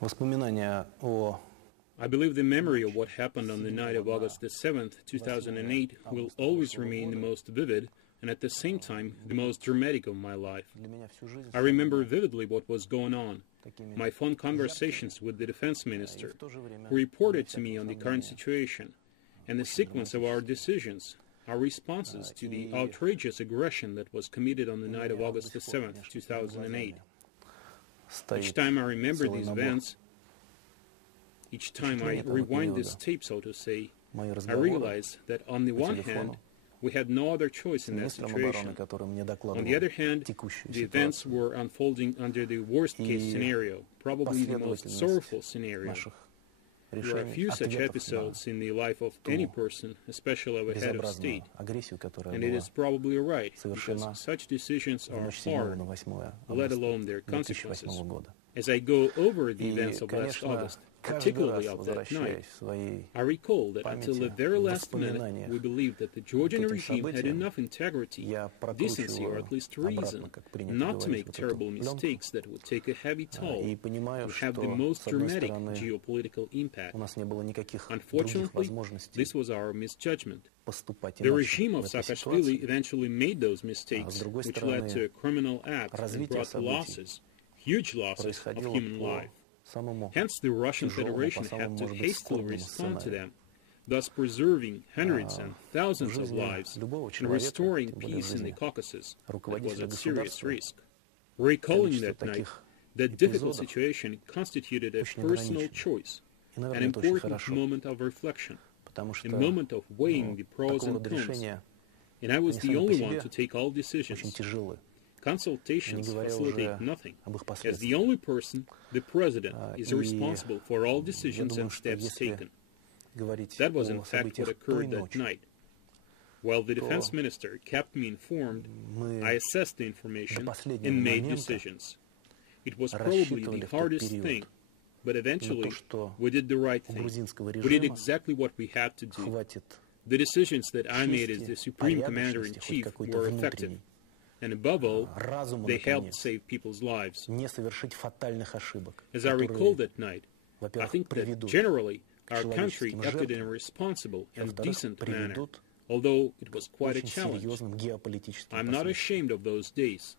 Воспоминания о I believe the memory of what happened on the night of August the 7th, 2008 will always remain the most vivid and at the same time the most dramatic of my life. I remember vividly what was going on, my phone conversations with the defense minister, who reported to me on the current situation, and the sequence of our decisions, our responses to the outrageous aggression that was committed on the night of August the 7th, 2008. Each time I remember these events, each time I rewind this tape, so to say, I realize that on the one hand, we had no other choice in that situation. On the other hand, the events were unfolding under the worst-case scenario, probably the most sorrowful scenario. There are few such episodes in the life of any person, especially of a head of state. And it is probably right, because such decisions are hard, let alone their consequences. As I go over the events of last August, particularly of that night, I recall that until the very last minute we believed that the Georgian regime had enough integrity, decency, or at least reason not to make terrible mistakes that would take a heavy toll and have the most dramatic geopolitical impact. Unfortunately, this was our misjudgment. The regime of Saakashvili eventually made those mistakes, which led to a criminal act and brought losses, huge losses of human life. Hence, the Russian Federation had to hastily respond to them, thus preserving hundreds and thousands of lives and restoring peace in the Caucasus that was at serious risk. Recalling that night, that difficult situation constituted a personal choice, an important moment of reflection, a moment of weighing the pros and cons, and I was the only one to take all decisions. Consultations facilitate nothing, as the only person, the president, is responsible for all decisions and steps taken. That was in fact what occurred that night. While the defense minister kept me informed, I assessed the information and made decisions. It was probably the hardest thing, but eventually we did the right thing. We did exactly what we had to do. The decisions that I made as the Supreme Commander-in-Chief were effective. And above all, they helped save people's lives. As I recall that night, I think that generally our country acted in a responsible and decent manner, although it was quite a challenge. I'm not ashamed of those days,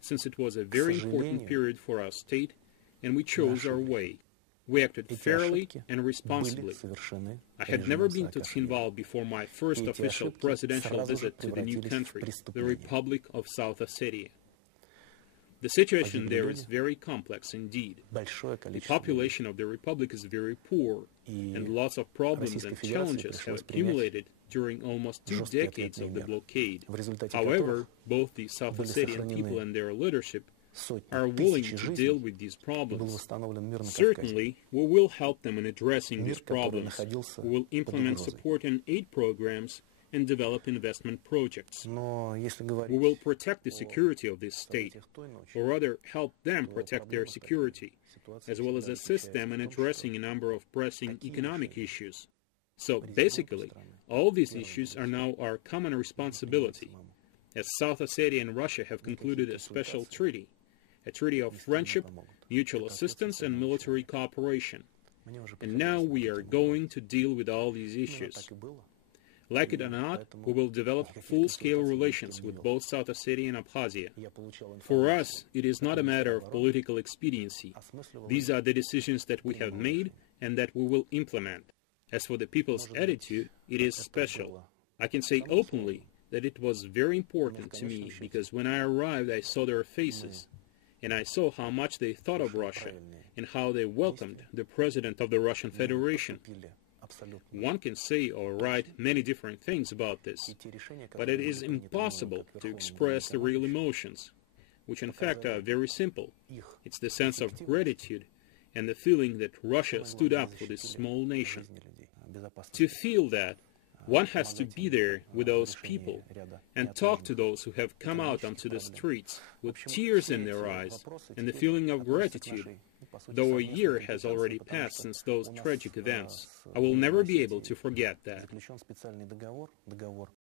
since it was a very important period for our state, and we chose our way. We acted fairly and responsibly. I had never been to Tsinval before my first official presidential visit to the new country, the Republic of South Ossetia. The situation there is very complex indeed. The population of the Republic is very poor, and lots of problems and challenges have accumulated during almost 2 decades of the blockade. However, both the South Ossetian people and their leadership are willing to deal with these problems. Certainly, we will help them in addressing these problems. We will implement support and aid programs and develop investment projects. We will protect the security of this state, or rather help them protect their security, as well as assist them in addressing a number of pressing economic issues. So basically, all these issues are now our common responsibility, as South Ossetia and Russia have concluded a special treaty, a treaty of friendship, mutual assistance, and military cooperation. And now we are going to deal with all these issues. Like it or not, we will develop full-scale relations with both South Ossetia and Abkhazia. For us, it is not a matter of political expediency. These are the decisions that we have made and that we will implement. As for the people's attitude, it is special. I can say openly that it was very important to me, because when I arrived I saw their faces, and I saw how much they thought of Russia, and how they welcomed the President of the Russian Federation. One can say or write many different things about this, but it is impossible to express the real emotions, which in fact are very simple. It's the sense of gratitude and the feeling that Russia stood up for this small nation. To feel that, one has to be there with those people and talk to those who have come out onto the streets with tears in their eyes and the feeling of gratitude. Though a year has already passed since those tragic events, I will never be able to forget that.